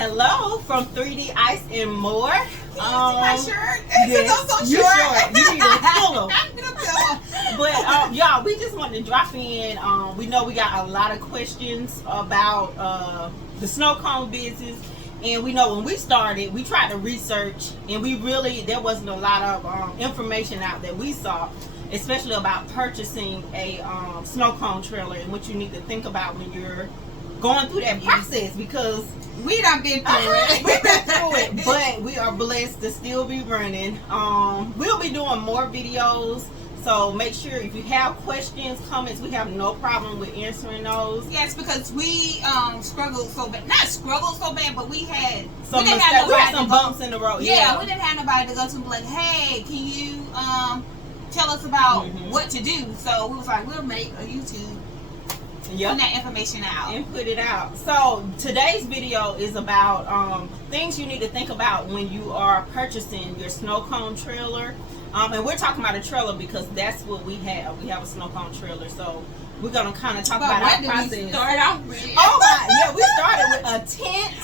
Hello from 3D Ice and More. My shirt. Yes, you're short. You need a pillow. But y'all, we just wanted to drop in. We know we got a lot of questions about the Snowcone business, and we know when we started, we tried to research, and there wasn't a lot of information out that we saw, especially about purchasing a Snowcone trailer and what you need to think about when you're going through that process, because we done been through it. We've been through it, but we are blessed to still be running. We'll be doing more videos, so make sure if you have questions, comments, we have no problem with answering those. Yes, because we struggled so bad. Not struggled so bad, but we had some bumps in the road. Yeah, we didn't have nobody to go to and be like, hey, can you tell us about what to do? So we was like, we'll make a YouTube. Yep. Put that information out and put it out. So today's video is about things you need to think about when you are purchasing your Snowcone trailer. And we're talking about a trailer because that's what we have. We have a Snowcone trailer. So we're gonna kind of talk about our process. We start off with? Oh my, yeah, we started with a tent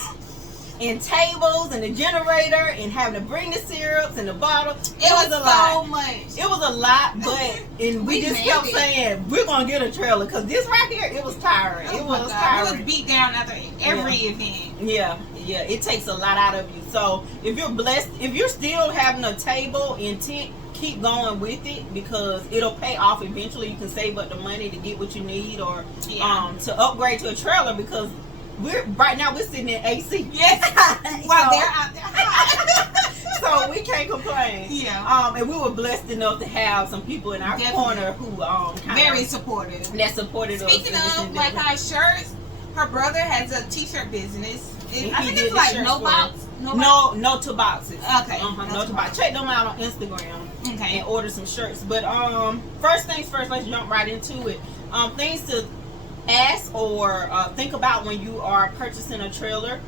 and tables and the generator and having to bring the syrups and the bottle. It was a lot. So much. It was a lot, but we just kept saying we're gonna get a trailer because this right here, it was tiring. It was tiring. It was beat down after every event. Yeah, it takes a lot out of you. So if you're blessed, if you're still having a table and tent, keep going with it because it'll pay off eventually. You can save up the money to get what you need or to upgrade to a trailer because right now we're sitting in AC. Yes. While they're out there. So we can't complain. Yeah. And we were blessed enough to have some people in our corner who very supportive. That supported us. Speaking of like our shirts, her brother has a t-shirt business. I think it's like No To Boxes. Okay. No To Boxes. Check them out on Instagram. Okay. And order some shirts. But first things first, let's jump right into it. Things to ask or think about when you are purchasing a trailer.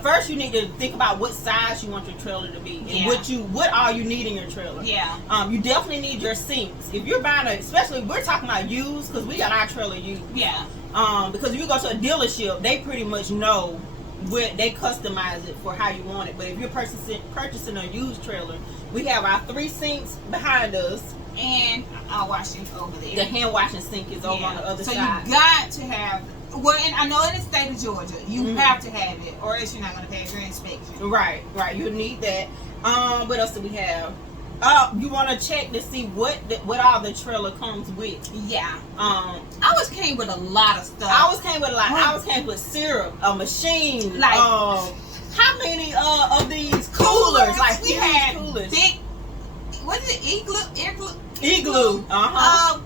First, you need to think about what size you want your trailer to be and what all you need in your trailer. Yeah. You definitely need your sinks. If you're buying especially we're talking about used because we got our trailer used. Yeah. Because if you go to a dealership, they pretty much know what they customize it for how you want it. But if you're purchasing a used trailer, we have our 3 sinks behind us. And our washing over there. The hand washing sink is over on the other side. So you got to have, and I know in the state of Georgia, you have to have it, or else you're not going to pass your inspection. Right. You need that. What else do we have? You want to check to see what all the trailer comes with. Yeah. I always came with a lot of stuff. I always came with syrup, a machine. Like, how many of these coolers? Like we had coolers. Big. What is it? Igloo.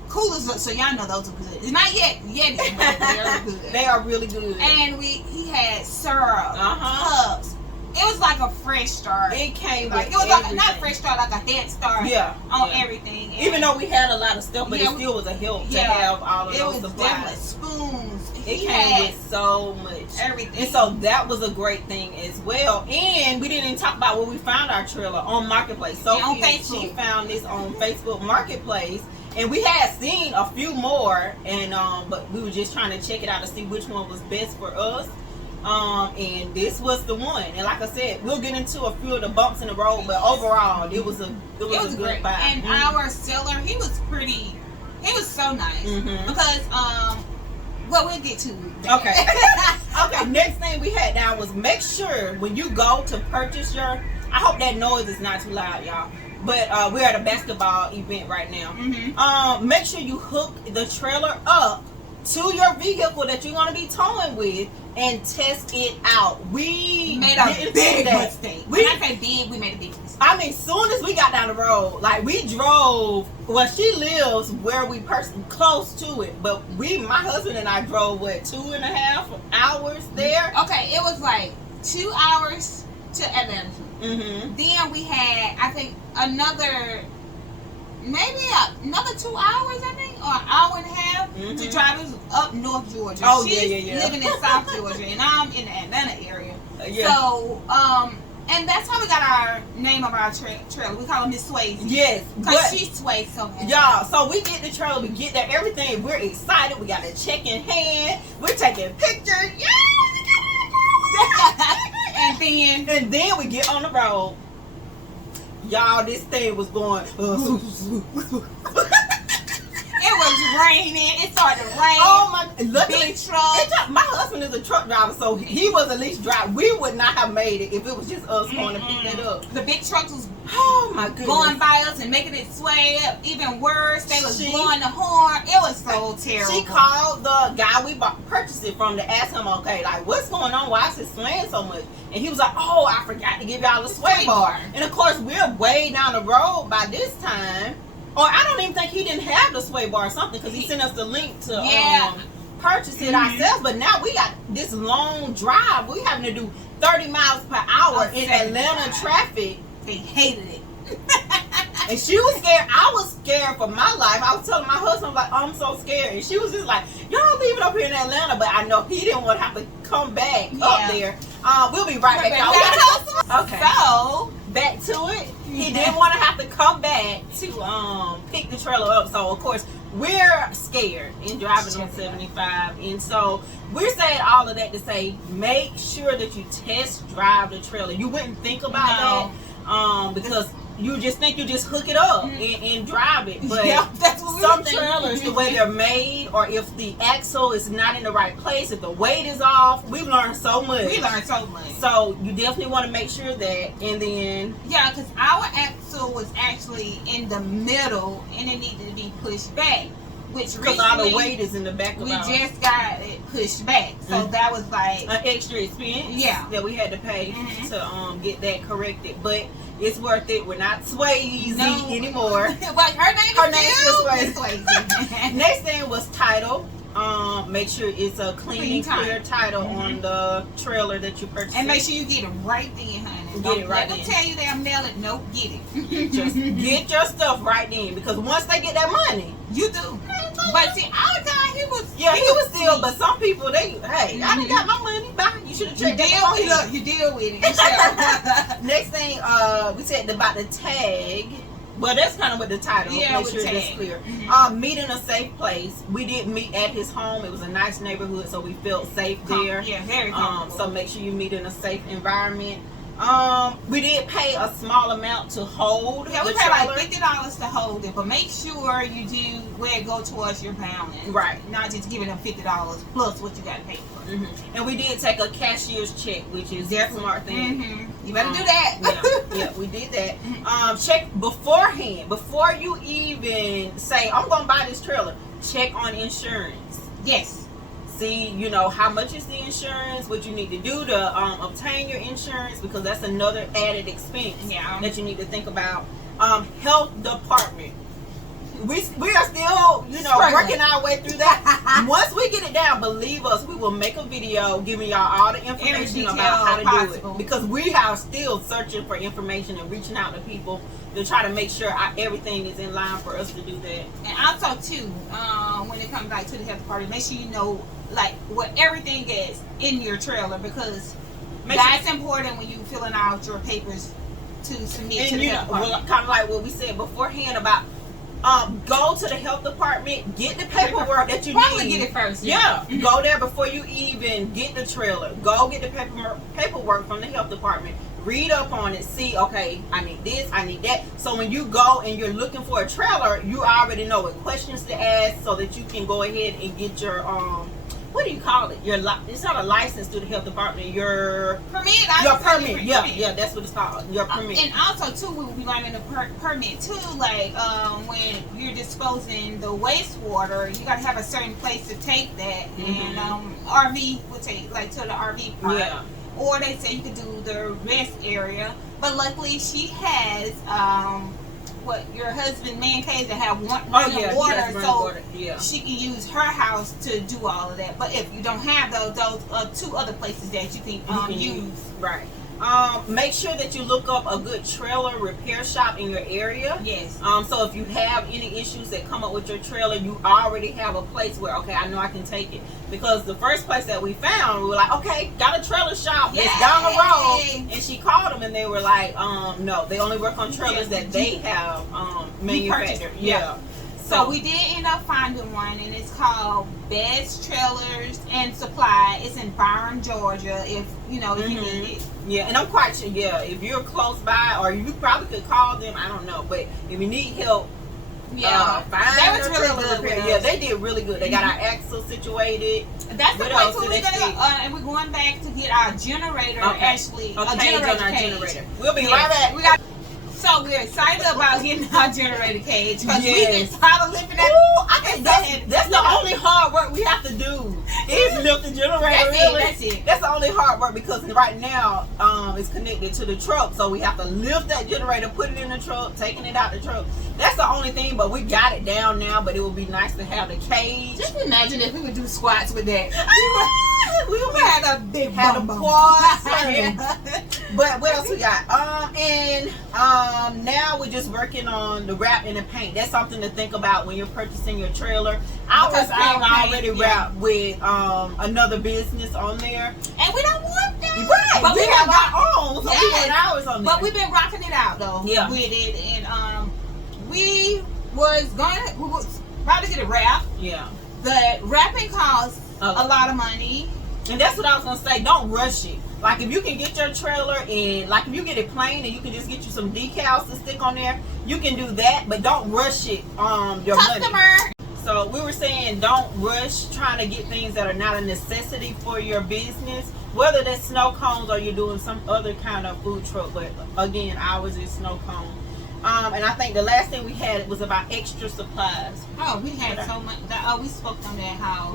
Coolers. So y'all know those are good. It's not yet, but they're good. They are really good. And he had syrup, cups. It was like a fresh start. It came like with it was everything. Like not fresh start, like a head start. On everything. And even though we had a lot of stuff, but it still was a help to have all of those supplies. Spoons. It came with so much. Everything. And so that was a great thing as well. And we didn't even talk about where we found our trailer on Marketplace. So on Facebook. She found this on Facebook Marketplace. And we had seen a few more, and but we were just trying to check it out to see which one was best for us. And this was the one. And like I said, we'll get into a few of the bumps in the road, but overall, it was a good buy. And our seller, he was so nice because well, we'll get to that. Okay. Next thing we had down was make sure when you go to purchase your. I hope that noise is not too loud, y'all. But we're at a basketball event right now. Make sure you hook the trailer up to your vehicle that you're going to be towing with and test it out. We made a big mistake. When I say big, we made a big mistake. I mean, soon as we got down the road, like we drove. Well, she lives where we close to it, but my husband and I drove 2.5 hours there. Okay, it was like 2 hours to Atlanta. Then we had, I think, maybe another 2 hours, I think, or an hour and a half to drive us up North Georgia. She's living in South Georgia, and I'm in the Atlanta area. So, and that's how we got our name of our trailer. We call her Miss Swayze. Yes. Because she sways so much. Y'all, so we get the trailer, we get there, everything. We're excited. We got a check in hand. We're taking pictures. Yeah! And then we get on the road. Y'all, this thing was going. It was raining. It started to rain. Oh my! Luckily, big truck. My husband is a truck driver, so he was at least driving. We would not have made it if it was just us going to pick it up. The big trucks was my goodness, going by us and making it sway up. Even worse, they was blowing the horn. It was so terrible. She called the guy we purchased it from to ask him, okay, like what's going on? Why is it swaying so much? And he was like, oh, I forgot to give y'all a sway bar. And of course, we're way down the road by this time. Or I don't even think he didn't have the sway bar or something because he sent us the link to purchase it ourselves. But now we got this long drive. We having to do 30 miles per hour in Atlanta traffic. They hated it. And she was scared. I was scared for my life. I was telling my husband, like, oh, I'm so scared. And she was just like, y'all leave it up here in Atlanta. But I know he didn't want to have to come back up there. We'll be right back, y'all. Okay. So, back to it. He didn't want to have to come back to pick the trailer up. So, of course, we're scared in driving on 75. And so, we're saying all of that to say, make sure that you test drive the trailer. You wouldn't think about that because you just think you just hook it up and drive it. But that's what some trailers, the way they're made, or if the axle is not in the right place, if the weight is off, we've learned so much. So you definitely want to make sure that. And then because our axle was actually in the middle and it needed to be pushed back, which because all the weight is in the back of we just got it pushed back. So that was like an extra expense that we had to pay to get that corrected. But it's worth it. We're not Swayze anymore. But her name is Swayze. Next thing was title. Make sure it's a clean and clear title on the trailer that you purchased. And make sure you get it right then, honey. Get it right then. Let them tell you they'll mail it. Nope, get it. Just get your stuff right then, because once they get that money, you do. But see, our guy, he was still. But some people, I done got my money. Bye. You should have checked that. You deal with it. Next thing, we said about the tag. Well, that's kind of with the title. Yeah, make sure it's clear. Meet in a safe place. We did meet at his home. It was a nice neighborhood, so we felt safe there. Yeah, very comfortable. So make sure you meet in a safe environment. We did pay a small amount to hold. Yeah, we paid like $50 to hold it, but make sure you do where it go towards your balance. Right. Not just giving them $50 plus what you got to pay for. And we did take a cashier's check, which is their smart thing. You better do that. Yeah, we did that. Check beforehand, before you even say, I'm going to buy this trailer. Check on insurance. Yes. See, how much is the insurance, what you need to do to obtain your insurance, because that's another added expense that you need to think about. Health department. We are still, working our way through that. Once we get it down, believe us, we will make a video giving y'all all the information about how to do it. Because we are still searching for information and reaching out to people to try to make sure everything is in line for us to do that. And also, too, when it comes to the health department, make sure you know, what everything is in your trailer, because that's important when you filling out your papers to submit to the health department. Kind of like what we said beforehand about go to the health department, get the paperwork that you need. Probably get it first. Yeah. Go there before you even get the trailer. Go get the paperwork from the health department. Read up on it. See, okay, I need this, I need that. So when you go and you're looking for a trailer, you already know what questions to ask so that you can go ahead and get your what do you call it? It's not a license through the health department. Your permit. Your permit. Yeah, that's what it's called. Your permit. And also too, we will be learning the permit too. When you're disposing the wastewater, you got to have a certain place to take that. And RV would take to the RV park. Yeah. Or they say you could do the rest area. But luckily, she has your husband man cave that have running water, so she can use her house to do all of that. But if you don't have those are two other places that you can use. Right. Make sure that you look up a good trailer repair shop in your area. Yes. So if you have any issues that come up with your trailer, you already have a place where, okay, I know I can take it. Because the first place that we found, we were like, okay, got a trailer shop that's down the road. And she called them and they were like, no, they only work on trailers that they have manufactured. Yeah. So we did end up finding one, and it's called Best Trailers and Supply. It's in Byron, Georgia. If you need it. Yeah, and I'm quite sure. Yeah, if you're close by, or you probably could call them. I don't know, but if you need help. Yeah, that was really good. Yeah, they did really good. They got our axle situated. That's the place where we're gonna go, and we're going back to get our generator. Actually, a generator cage. We'll be right back. So we're excited about getting our generator cage because we get tired of lifting that. I think that's the only hard work we have to do is lift the generator. That's it. That's the only hard work because right now it's connected to the truck, so we have to lift that generator, put it in the truck, taking it out the truck. That's the only thing, but we got it down now. But it would be nice to have the cage. Just imagine if we would do squats with that. We had a big quads. But what else we got? Now we're just working on the wrap and the paint. That's something to think about when you're purchasing your trailer. Ours came already wrapped with another business on there, and we don't want that. Right, but we have our own, so we want ours on there. But we've been rocking it out though. Yeah. With it, and we was about to get it wrapped. Yeah. The wrapping costs a lot of money. And that's what I was gonna say. Don't rush it. Like if you can get your trailer and like if you get it plain and you can just get you some decals to stick on there, you can do that. But don't rush it. Your customer. Money. So we were saying don't rush trying to get things that are not a necessity for your business. Whether that's snow cones or you're doing some other kind of food truck. But again, ours is snow cone. And I think the last thing we had was about extra supplies. Oh, we had so much. We spoke on that how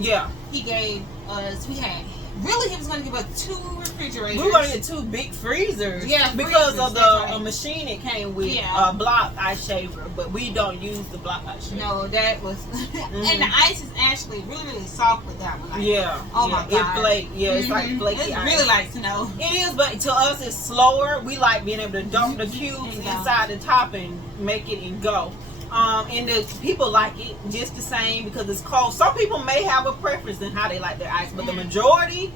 he gave us. He was going to give us 2 refrigerators. We were going to get 2 big freezers. Yeah, because of the machine it came with, block ice shaver. But we don't use the block ice shaver. No, that was... And the ice is actually really, really soft with that one. Like, oh my God. It flake. Yeah, it's like flaky It's ice. really like snow. It is, but to us it's slower. We like being able to dump the cubes inside the top and make it and go. And the people like it just the same because it's cold. Some people may have a preference in how they like their ice, but the majority,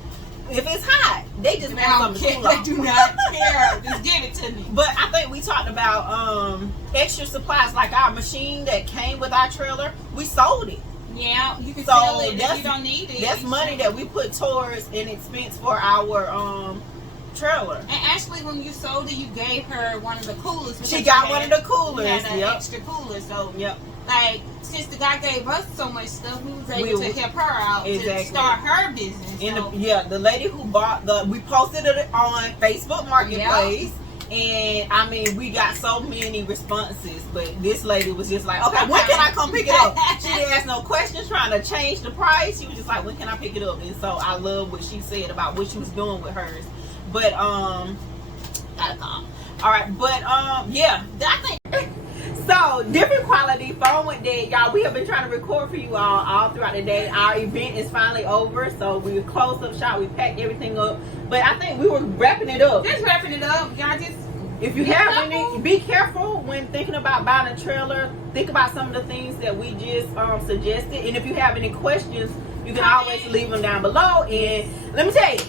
if it's hot, they just want something to cool off. They do not care. Just give it to me. But I think we talked about extra supplies, like our machine that came with our trailer. We sold it. Yeah, you can sell it if you don't need it. That's money that we put towards an expense for our trailer. And actually, when you sold it, you gave her one of the coolers. She got one of the coolers. An extra cooler. So, like, since the guy gave us so much stuff, we was able to help her out to start her business. And the lady who bought we posted it on Facebook Marketplace. And I mean, we got so many responses, but this lady was just like, okay, when can I come pick it up? She didn't ask no questions trying to change the price. She was just like, when can I pick it up? And so I love what she said about what she was doing with hers. But gotta call. All right, but I think so. Different quality phone went dead, y'all. We have been trying to record for you all throughout the day. Our event is finally over, so we closed up shop. We packed everything up, but I think we were wrapping it up. Just wrapping it up, y'all. Just if you have any, be careful when thinking about buying a trailer. Think about some of the things that we just suggested, and if you have any questions, you can always leave them down below. And let me tell you,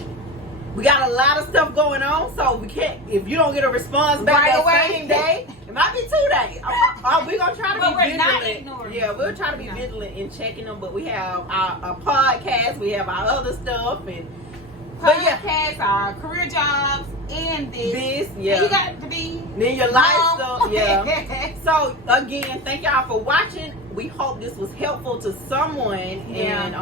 we got a lot of stuff going on, so we can't. If you don't get a response back that same day, it might be 2 days. We're gonna try to be vigilant. Yeah, we'll try to be vigilant in checking them. But we have our podcast, we have our other stuff, and podcast, our career jobs, and this. And you got to be then your life stuff. Yeah. So again, thank y'all for watching. We hope this was helpful to someone, and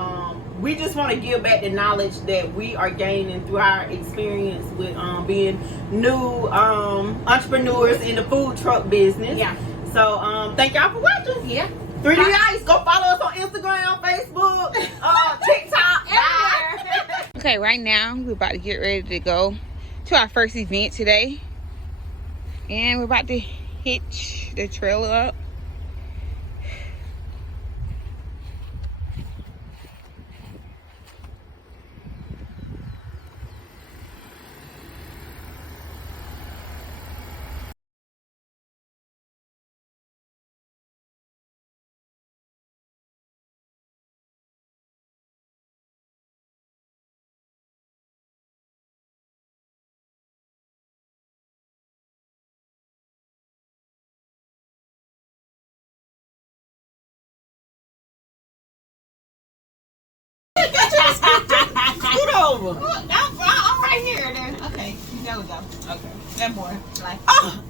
we just want to give back the knowledge that we are gaining through our experience with being new entrepreneurs in the food truck business. Yeah. So thank y'all for watching. Yeah. 3D Ice. Go follow us on Instagram, Facebook, TikTok. Bye. Okay, right now we're about to get ready to go to our first event today, and we're about to hitch the trailer up. over. I'm right here. Then. Okay, there we go. Okay. That boy. Like. Oh.